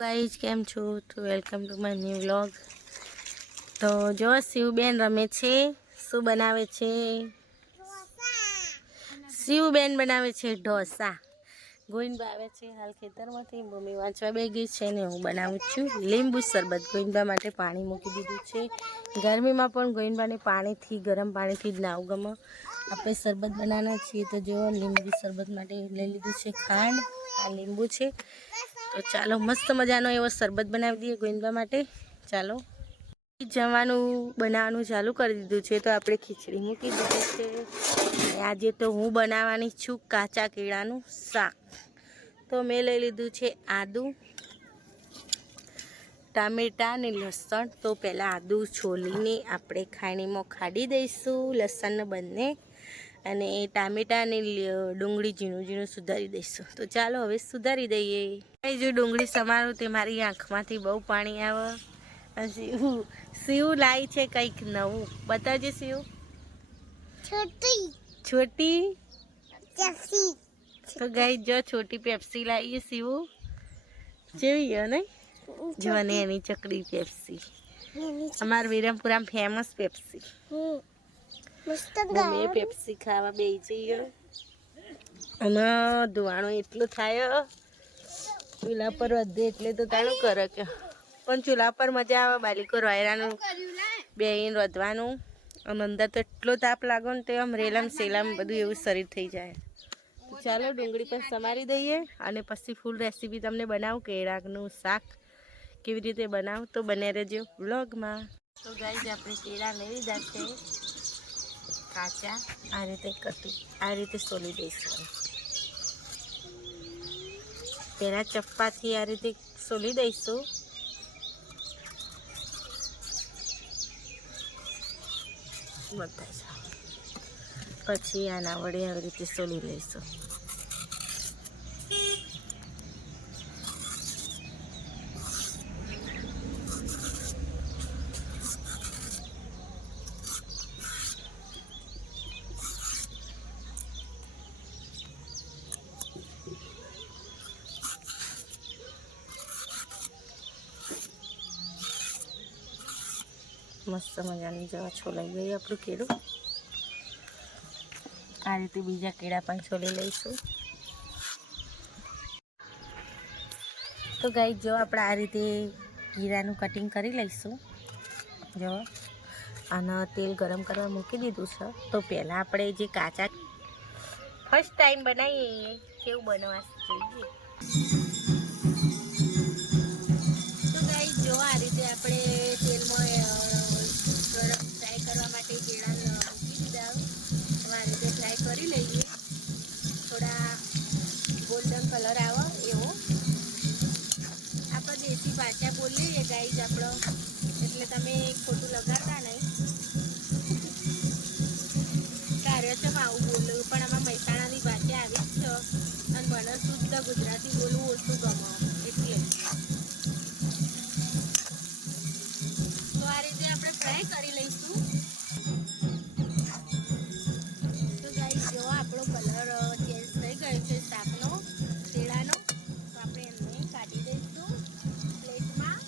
Guys केम छो तो welcome to my new vlog. तो जो शिवबेन रमे छे शू बनावे छे शिवबेन बनावे छे ढोसा। गोइनबा आवे छे हाल खेतरमांथी मम्मी वांचवा बेगी छे ने हूँ बनाવું છું લીંબુ શરબત। गोइनबा માટે પાણી મૂકી દીધું છે। ગરમીમાં પણ ગોइनबाને પાણીથી ગરમ પાણીથી જ નાવું ગમે। આપણે શરબત બનાવવાના છીએ તો જો લીંબુ શરબત માટે લઈ લીધું છે ખાંડ, આ લીંબુ છે। तो चलो मस्त मजानो एवो शरबत बनावी दीए गोइनबा माटे। चलो जमवानुं बनाववानुं चालू कर दीधुं छे। तो आपणे खीचड़ी मूकी दीधी छे। आजे तो हूँ बनाववानी छुं काचा केळानुं शाक। तो मैं लई लीधुं छे आदू, टामेटा ने लसण। तो पहला आदू छोलीने आपणे खाणीमां खाडी दईशुं, लसण बंने अने टामेटा ने डુંગળી ઝીણું ઝીણું સુધારી દઈશું। तो ચાલો હવે સુધારી દઈએ। जो ડુંગળી સમારું તે મારી આંખમાંથી બહુ પાણી આવે। શિવ લાવી છે કંઈક નવું, બતાવજે શિવ। छोटी पेप्सी। तो गाइस जो छोटी पेप्सी लाई है शिव जेवी है नहीं जो ने चकड़ी पेप्सी हमार विरमपुरा में फेमस पेप्सी। मैं पेप्सी खावा बेही जईए અને ધુવાણો એટલું થાય ચૂલા પર વધે એટલે તો તાણું કરે કે પણ ચૂલા પર મજા આવે બાલિકો રોયરાનું બેહીને રોધવાનું અને અંદર તો એટલો તાપ લાગો ને તો આમ રેલમ સેલમ બધું એવું શરીર થઈ જાય। ચાલો ડુંગળી પણ સમારી દઈએ અને પછી ફૂલ રેસીપી તમને બનાવું કેળાનું શાક કેવી રીતે બનાવું। તો બને રહેજો વ્લોગમાં। તો ગાઈસ આપણે કેળા લઈ લીધા છે કાચા, આ રીતે કટી આ રીતે સોલી દઈશું। પહેલા ચપ્પાથી આ રીતે સોલી દઈશું। બતાવીશું પછી આના વડે આવી રીતે સોલી લઈશું। मस्त मजानी जवा छोलाई गई आपणुं केळुं। आ रीते बीजा केळा पण छोली लईशुं। तो गाइस जो આપણે આ રીતે કેળાનું કટિંગ કરી લઈશું। જો આના તેલ ગરમ કરવા મૂકી દીધું છે। તો પહેલાં આપણે જે કાચા ફર્સ્ટ ટાઈમ બનાવીએ કેવું બનવા જોઈએ। તો ગાઈસ જો આ રીતે આપણે તેલમાં ગરમ ફ્રાય કરવા માટે કેળા મૂકી દીધા। આ રીતે ફ્રાય કરી લઈએ થોડા ગોલ્ડન કલર આવે એવો। આપણે દેશી ભાષા બોલીએ ગાઈસ આપણો એટલે તમે ખોટું લગાડતા નહીં। કાર્ય છે આવું બોલું પણ આમાં મહેસાણાની ભાષા આવી જ છે અને મને શુદ્ધ ગુજરાતી બોલવું ઓછું ગમે એટલે। તો આ રીતે આપણે ફ્રાય કરી લઈશું। તો ગાઈસ જો આપણો કલર ચેન્જ થઈ ગયો છે શાકનો કેળાનો। તો આપણે એને કાઢી દઈશું પ્લેટમાં।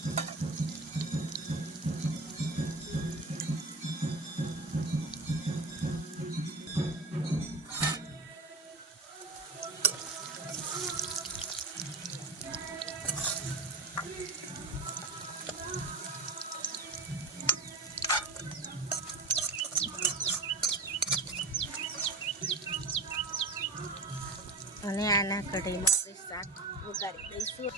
અને આના કઢાઈમાં આપણે શાક વઘારી દઈશું।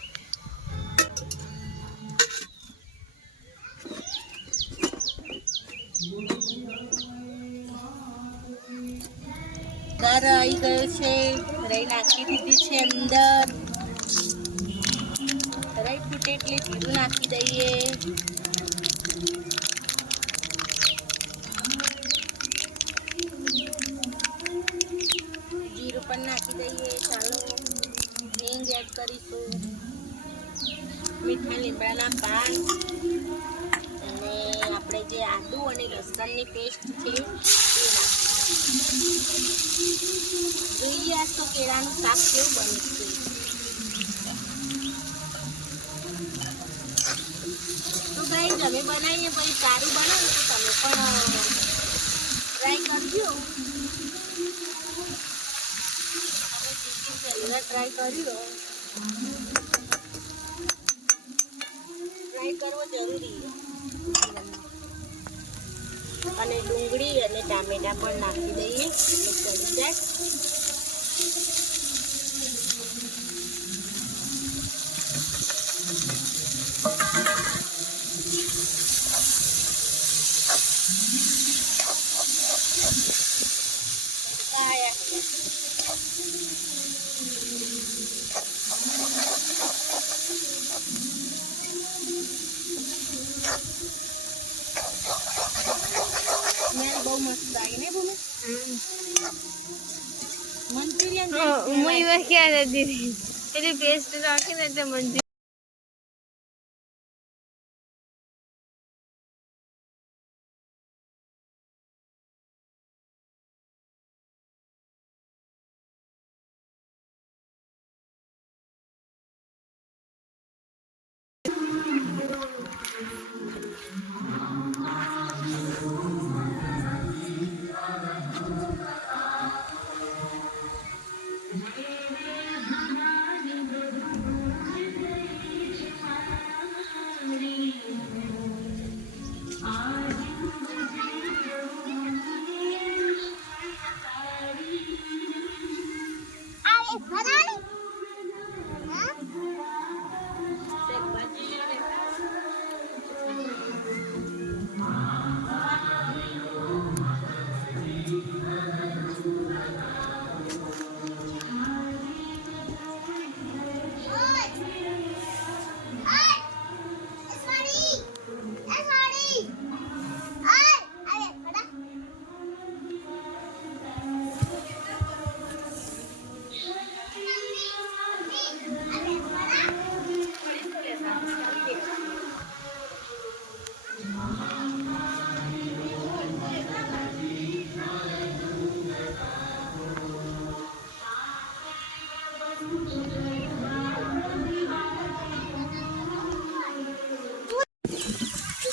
વઘાર આવી ગયો છે, રાઈ નાખી દીધી છે અંદર। રાઈ ફૂટે એટલે જીરું નાખી દઈએ। जीरु पण नाखी दईए। चालो हींग एड करीशुं, मीठा લીમડાના પાન અને આપણે જે આદુ અને લસણની પેસ્ટ છે તે નાખીશું। જોઈએ તો કેળાનું શાક કેવું બનશે। બનાવીએ પછી સારું બને ને તો તમે પણ ટ્રાય કરજો. પહેલા ટ્રાય કર્યો, ટ્રાય કરવો જરૂરી અને ડુંગળી અને ટામેટા પણ નાખી દઈએ એટલે ચડી જાય. બહુ મસ્ત આવી ને ભૂમિ મંચુરિયન હું ક્યાં હતી એટલે પેસ્ટ રાખીને એટલે મંચુરિયન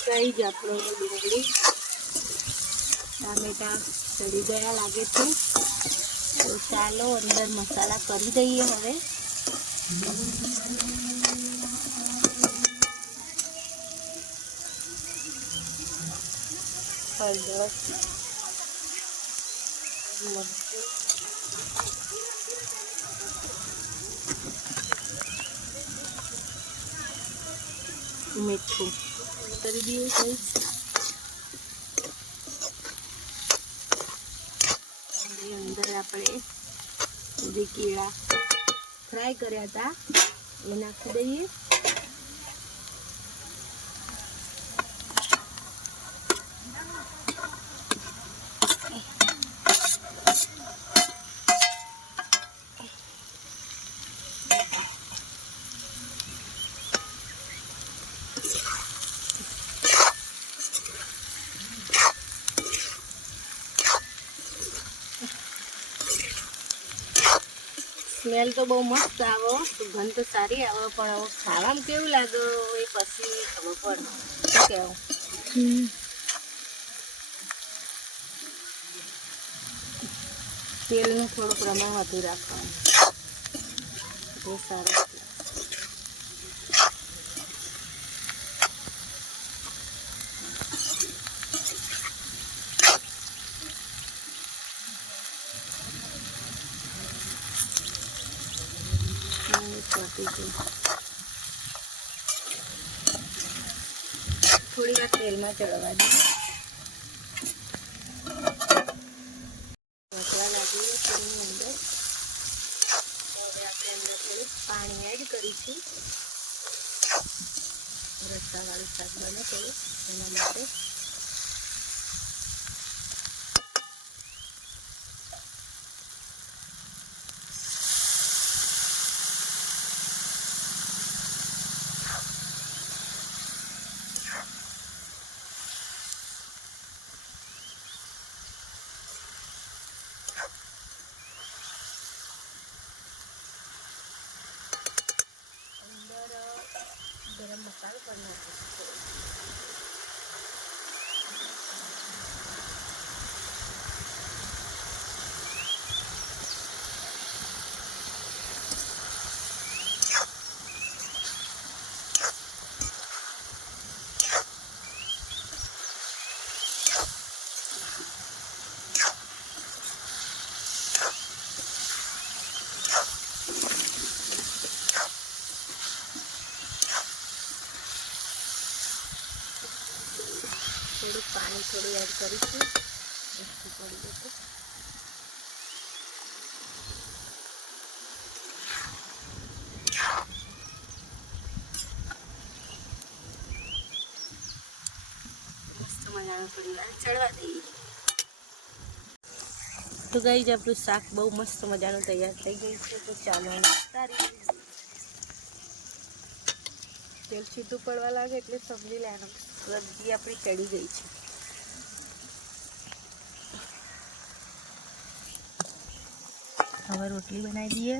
થઈ જ આપણો ડુંગળી ટામેટા ચડી ગયા લાગે છે. તો ચાલો અંદર મસાલા કરી દઈએ હવે. હળદર, મરચું, મીઠું કરી દઈએ કંઈ. અંદર આપણે જે કેળા ફ્રાય કર્યા હતા એ નાખી દઈએ. સ્મેલ તો બહુ મસ્ત આવે, સુગંધ તો સારી આવે, પણ ખાવામાં કેવું લાગે એ પછી ખબર પડે. શું કહેવું? તેલનું થોડું પ્રમાણ વધુ રાખવાનું, બહુ સારું. થોડી વાર તેલમાં ચડવા દઈએ. મસાલા લાગીએ તેની અંદર. હવે આપણે અંદર થોડું પાણી એડ કરીશું. રસાવાળું શાક બને થોડું એના માટે. ગરમ મસાલો કરી નાખીશું. થોડુંક પાણી એડ કરીશું. ઓછું પડી જશે. મસ્ત મજાનું થોડી વાર ચડવા દઈએ. તો ગાઈઝ આપણું શાક બહુ મસ્ત મજાનું તૈયાર થઈ ગયું છે. તો ચાલો તેલ છૂટું પડવા લાગે એટલે સમજી લેવાનું સબ્જી આપણી ચડી ગઈ છે. હવે રોટલી બનાવી દઈએ.